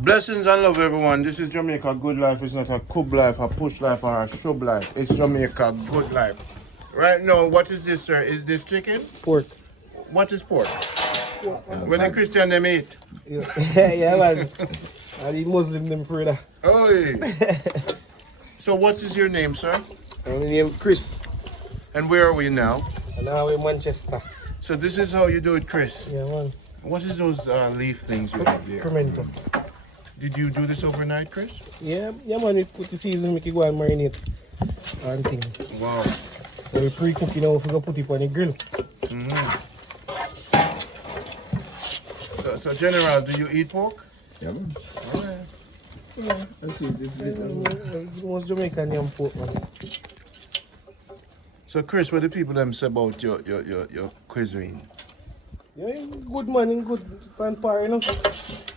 Blessings and love, everyone. This is Jamaica Good Life. It's not a cub life, a push life, or a shrub life. It's Jamaica Good Life. Right now, what is this, sir? Is this chicken? Pork. What is pork? When the Christian them eat. Yeah, man. And the Muslim them further. Oh. So what is your name, sir? My name Chris. And where are we now? And now we're in Manchester. So this is how you do it, Chris. Yeah, man. What is those leaf things you have there? Pimento. Did you do this overnight, Chris? Yeah, man. We put the season, make it go and marinate and thing. Wow. So we pre-cook it now, we go put it on the grill. So General, do you eat pork? Yeah, man. All right. Yeah. Let's eat this bit. Most Jamaican yam pork, man. So Chris, what do people them say about your cuisine? Yeah, good man, good and par, you know.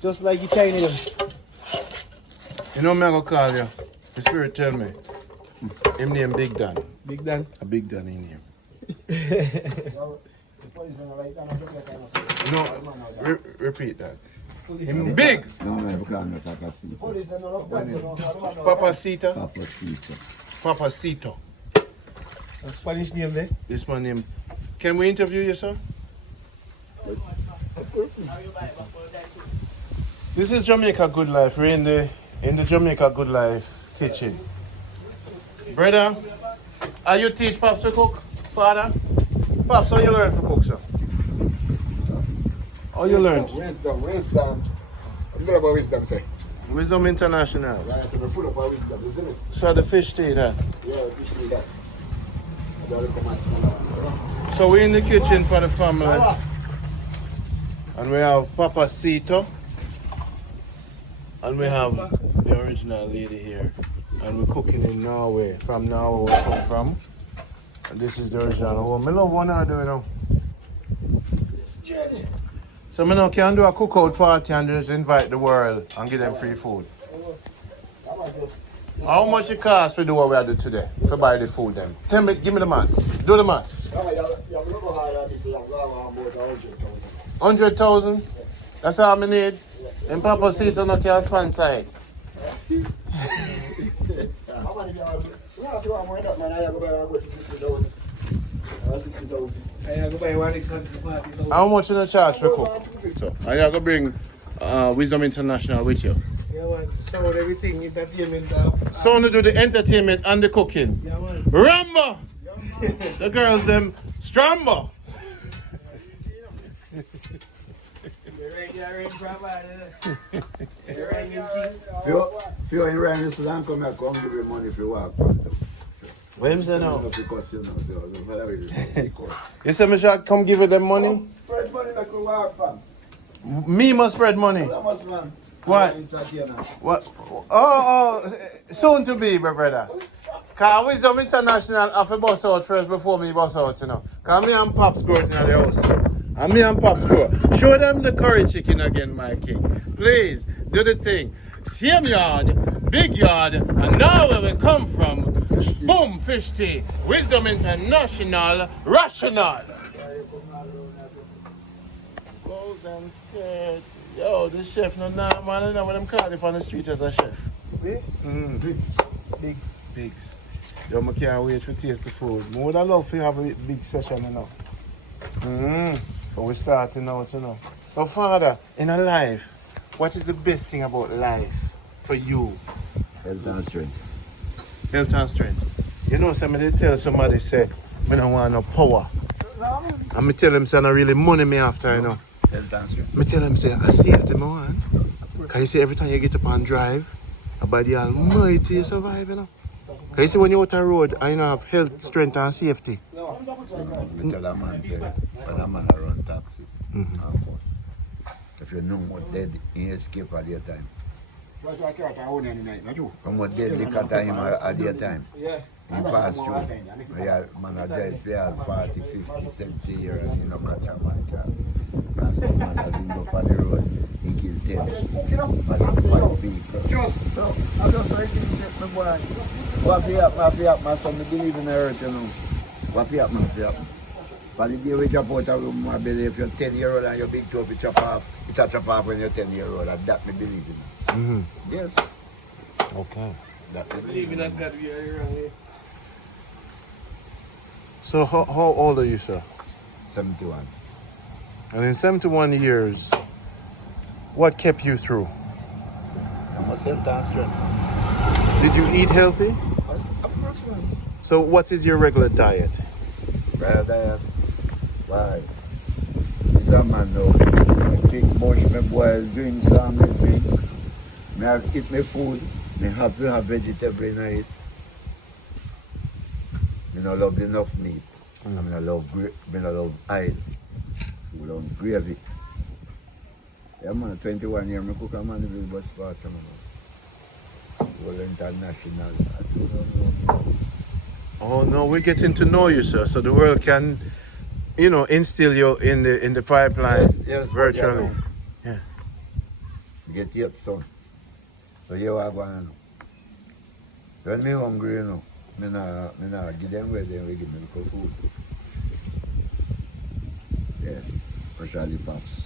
Just like the Chinese. You know me I go call you. The spirit tell me. Him name Big Dan. Big Dan. A Big Dan in him. No, repeat that. Him big. No, no, because I'm not Papacito. Papacito. Papacito. Papacito. A Spanish name there. This man name. Can we interview you, sir? This is Jamaica Good Life. We're in the Jamaica Good Life kitchen. Brother, are you teach Pops to cook? Father? Pops, how you learn to cook, sir? How you learn? Wisdom. I'm good about wisdom, say. Wisdom International. Yeah, so we're full of our wisdom, isn't it? So the fish tea that. Yeah, fish tea that. I don't recommend smaller. So we're in the kitchen for the family. And we have Papacito. And we have the original lady here. And we're cooking in Norway. From Norway we come from. And this is the original home. I love what I do, you know. So I now can do a cookout party and just invite the world and give them free food. How much it costs to do what we are doing today? To buy the food them. Tell me, give me the maths. Do the maths. 100,000? That's all I need. And Papacito not can sponsor it. How much in the charge for cook? So, and you're going to bring Wisdom International with you. Yeah, man. Sound everything, entertainment. So to do the entertainment and the cooking. Yeah, man. Rambo! The girls them Strambo. If you're in Ryan, this land come here, come give you money if you walk. What him say now? Because you know, so whatever it is. You say me shall come give you them money? Spread money like you walk, fam. Me must spread money. How much, man? What? What? Oh, soon to be, my brother. Cause Wisdom International have to bust out first before me bust out, you know. Cause me and Pops go in the house. And me and Pops go. Show them the curry chicken again, my king. Please, do the thing. Same yard, big yard, and now where we come from, boom, fish tea. Wisdom International, rational. Clothes and skirt. Yo, this chef, no, nah, man, I know what I'm calling on the street as a chef. Big? Bigs. Bigs. Yo, I can't wait to taste the food. I would love to have a big session, you know. But we're starting out, you know. So, Father, in a life, what is the best thing about life for you? Health and strength. Health and strength. You know, somebody tell somebody, say, I don't want no power. And I tell them, say, I don't really money me after, you know. Health and strength. I tell them, say, I safety I want. Because you see, every time you get up and drive, by the Almighty you survive, you know. Because you see, when you're out the road, and you know, have health, strength, and safety. I tell a man, say, when a man run taxi, of course. If you know what dead, he escape at the time. From what dead liquor time at the time. Yeah. He passed through. Yeah, man, I drive for 40, 50, 70 years and he no catch a man car. And some man has been up on the road, he killed 10. But 5 people. So, I just like to take my boy. What happen, my son, I believe in the earth, you know. What happen? But the day we chop out a room, I believe if you're 10-year-old and your big toe, if you chop off, it's a chop off when you're 10-year-old, and that me believe in. Mm-hmm. Yes. Okay. That me Believe in that God we are wrong here. So how old are you, sir? 71. And in 71 years, what kept you through? I'm a health and strength. Did you eat healthy? Of course, man. So what is your regular diet? Regular diet. Why? It's a man now. Take mush, me boil, drink some, me drink. Me have eat my food. Me have to have vegetable in it. Me no love enough meat. And me no love oil. Me love gravy. Yeah man, 21 years, me cook a man in the bus part of man. Well international. Oh no, we're getting to know you, sir, so the world can, instill you in the pipeline Yes, virtually. Yeah. Get yet, son. So here I go on. When me hungry, me nah give them where they give me little food. Yeah, especially Pops.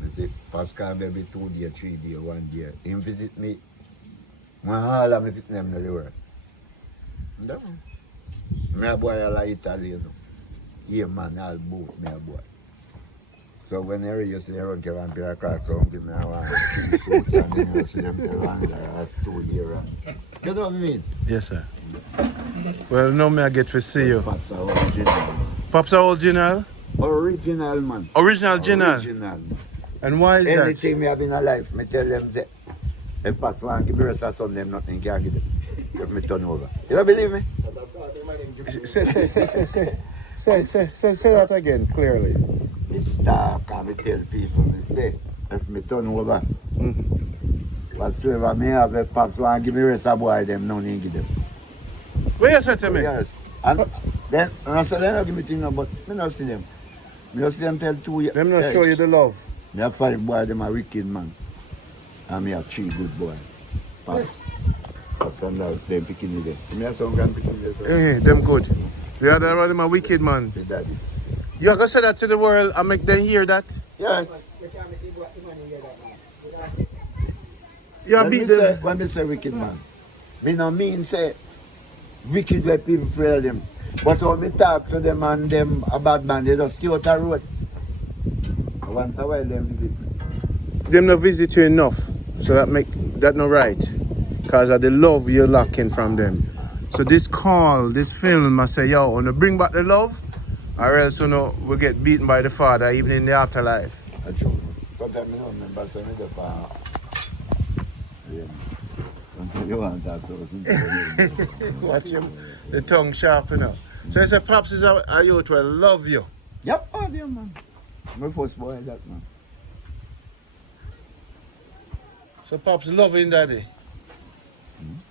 Me say, Pops can be 2 days, 3 days, 1 day. Him visit me. My all of me fit them in the world. No. Me a boy all Italy, Yeah, man, all both me a boy. So when they used to run to Vampire Clark, so give me a one suit and then you see them around there at 2 years. You know what I mean? Yes, sir. Well, now me I get to see you. Pops are original. Pops are original? Original, man. Original general? Original. And why is that? Anything me have in a life, me tell them that if Pops want to give me rest of son, them nothing can give them. If me turn over. You don't believe me? Say that again, clearly. It's dark and me tell people, me say, if me turn over, whatsoever me have, if Pops want to give me rest of boy, them nothing give them. What you say to me? Yes. And then, I said, they don't give me things, but me not see them. Me not see them tell 2 years. Them not show you the love. Me have 5 boys, them are wicked man. And me have 3 good boys. Pops. Pops and that, them picking me there. Me have some grand picking me there. Them good. The other one, them a wicked man. The daddy. You are going to say that to the world and make them hear that? Yes. You are beat them. When me say wicked man, me no mean say wicked where people afraid of them. But when me talk to them and them a bad man, they just stay out the road. Once a while them visit me. Them not visit you enough. So that make that not right. Because of the love you're lacking from them. So this call, this film must say, yo, wanna bring back the love? Or else we'll get beaten by the Father even in the afterlife. That's true. Sometimes I don't remember some of the yeah. You want that Watch him. The tongue sharp, So it's a Pops is a youth will love you. Yep, oh dear man. My first boy that man. So Pops loving daddy.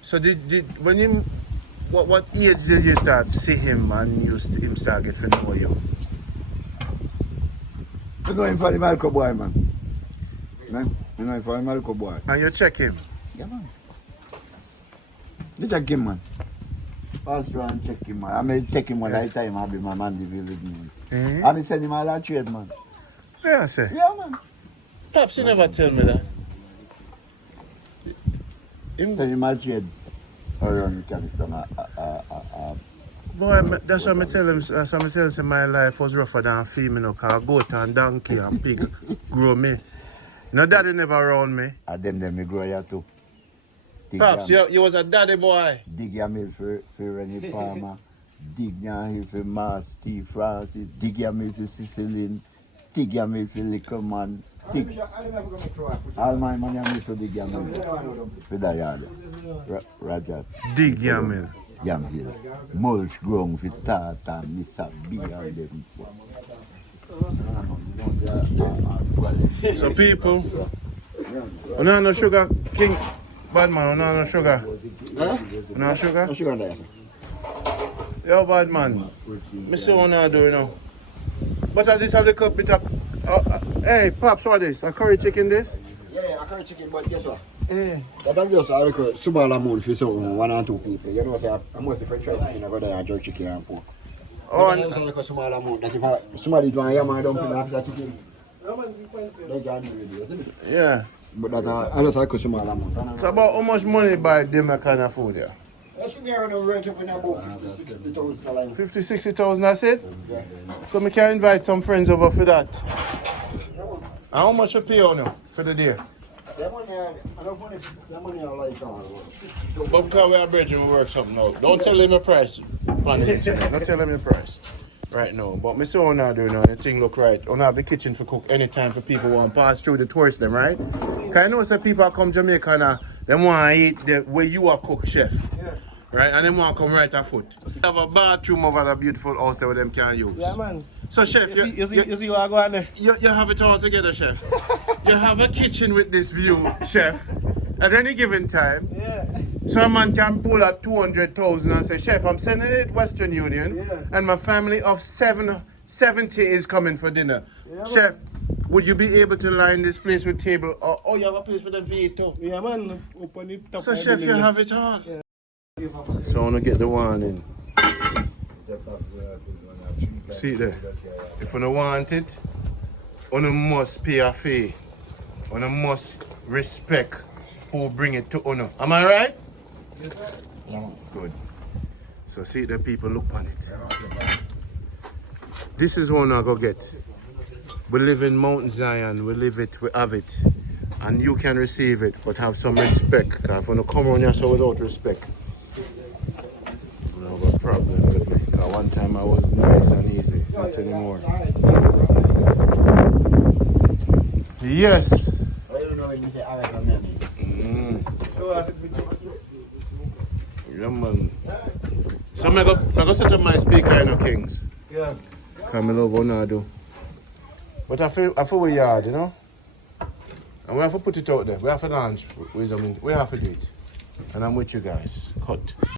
So did when you what age did you start see him and him start get to know you? I'm going for the Malco boy, man. I'm going for the Malco boy. And you check him? Yeah, man. You check him, man. Pass around and check him, man. I may check him one time. I'll be my man, the village, man. I may send him all that trade, man. Yeah, sir. Yeah, man. Pops, you never tell me that. Send him all trade. Around the California. Boy, that's what I tell him. That's what I tell him. My life was rougher than female, because goat and donkey and pig grow me. No daddy never around me. And them me grow here too. Pops, you was a daddy boy. Dig your mill for Rennie Palmer. Dig your hill for Mass Steve Francis. Dig your mill for Sicilian. Dig your mill for Little Man. Dig. All my money I mill to dig your mill. For the yard. Roger. Dig your mill. Yam hill. Mulch ground for Tata, Mr. B and them. So people, you know no sugar, King, bad man, you know no sugar. Huh? You know sugar? No sugar there. Yo, bad man, I see what I do, But at least a little bit of, hey, Pops, what is this? A curry chicken this? Yeah, a curry chicken, but guess what? Yeah. That I'm just a little small amount for some 1 or 2 people. You know, so I'm mostly for try chicken, I go there and jerk chicken and pork. Oh, I also like a small amount. That if somebody do a yam and dumpling after chicken, they can do it, isn't it? yeah. But that I just like a small amount. So about how much money buy them that kind of food, yeah? I should be around rent up in about 50,000-60,000. 50, 60,000, that's it? So me can invite some friends over for that. And how much you pay on you for the day? That money I like But because we are bridging, we work something out. Don't tell him the price. Don't tell him the price. Right now. But me see what I do now. The thing look right. I have the kitchen for cook anytime for people who want to pass through the tourists them, right? Because I know some people come Jamaica and they want to eat the way you are cook, chef. Yeah. Right? And they want to come right at foot. We have a bathroom over the beautiful house that them can use. Yeah, man. So, chef, You see what I go on there? you have it all together, chef. You have a kitchen with this view, chef, at any given time. Yeah. So a man can pull out 200,000 and say, Chef, I'm sending it Western Union, Yeah. and my family of 70 is coming for dinner. Yeah, Chef, would you be able to line this place with table? Oh, you have a place for them to eat too? Yeah, man. Open it up. So, Chef, you have it all. Yeah. So I want to get the one in. See there. If you don't want it, you must pay a fee. You must respect who bring it to you. Am I right? Yes, sir. Yeah. Good. So see the people look on it. This is one I go get. We live in Mount Zion, we live it, we have it. And you can receive it, but have some respect. Because if you don't come around here so without respect, you have a problem with me. Because one time I was nice and easy, not anymore. Yes. I don't know when you say alright on them. Yeah, man. So I go set up my speaker in the Kings. Yeah. Come in over now do. But I feel we yard, you know? And we have to put it out there. We have to launch. We have to do it. And I'm with you guys. Cut.